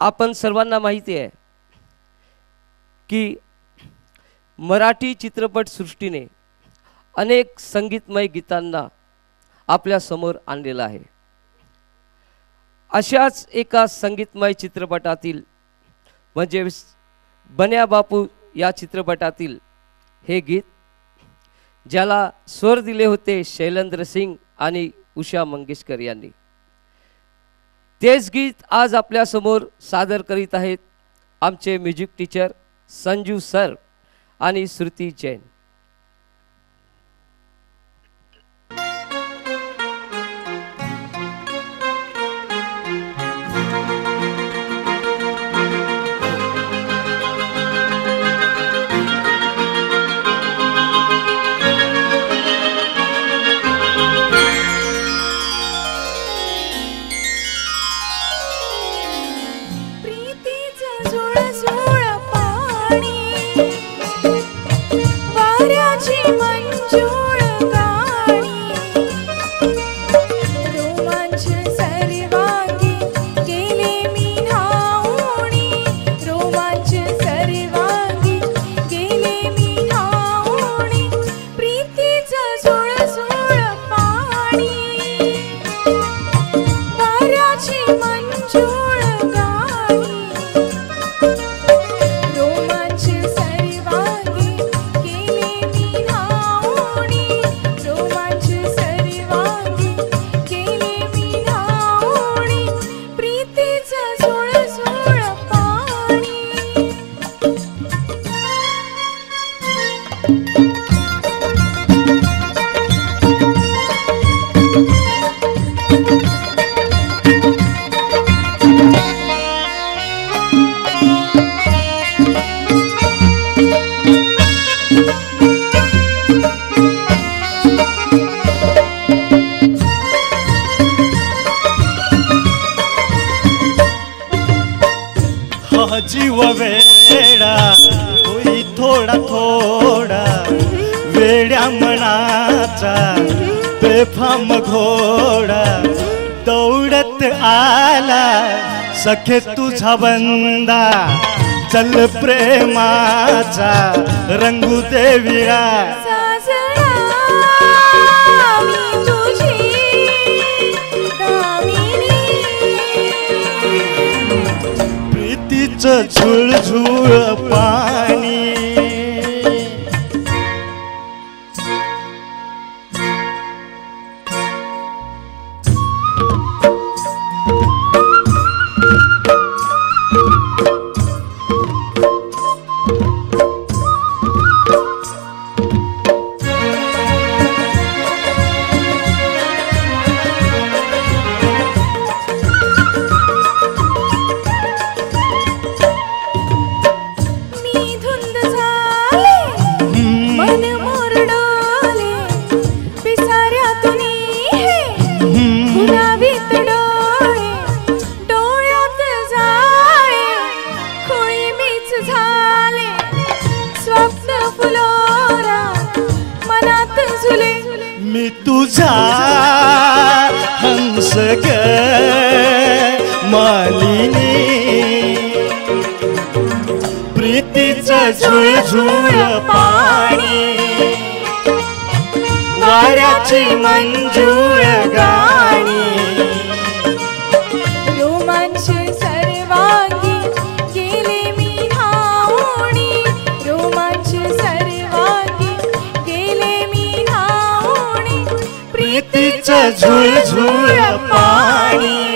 आपण सर्वांना माहिती आहे की मराठी चित्रपट सृष्टीने अनेक संगीतमय गीतांना आपल्या समोर आणलेलं आहे। अशाच एका संगीतमय चित्रपटातील म्हणजे बन्या बापू या चित्रपटातील हे गीत, ज्याला स्वर दिले होते शैलेंद्र सिंग आणि उषा मंगेशकर यांनी, तेच गीत आज आपल्या समोर सादर करीत आहेत आमचे म्युझिक टीचर संजू सर आणि श्रुती जैन। जीव वेडा होई थोडा थोडा वेड्या मनाचा बेफाम घोडा दौडत आला सखे तुझा बंदा चल प्रेमाचा रंगू देविळा झुळझुळ पाणी मी तुझा हंस ग मालिनी प्रीतीचं झुळझुळ पाणी वाऱ्याची मंजूळ गाणी रोमांच सर्वांगी गेले मी न्हाऊणी रोमांच सर्वांगी गेले मी न्हाऊणी प्रीतीचं झुळझुळ पाणी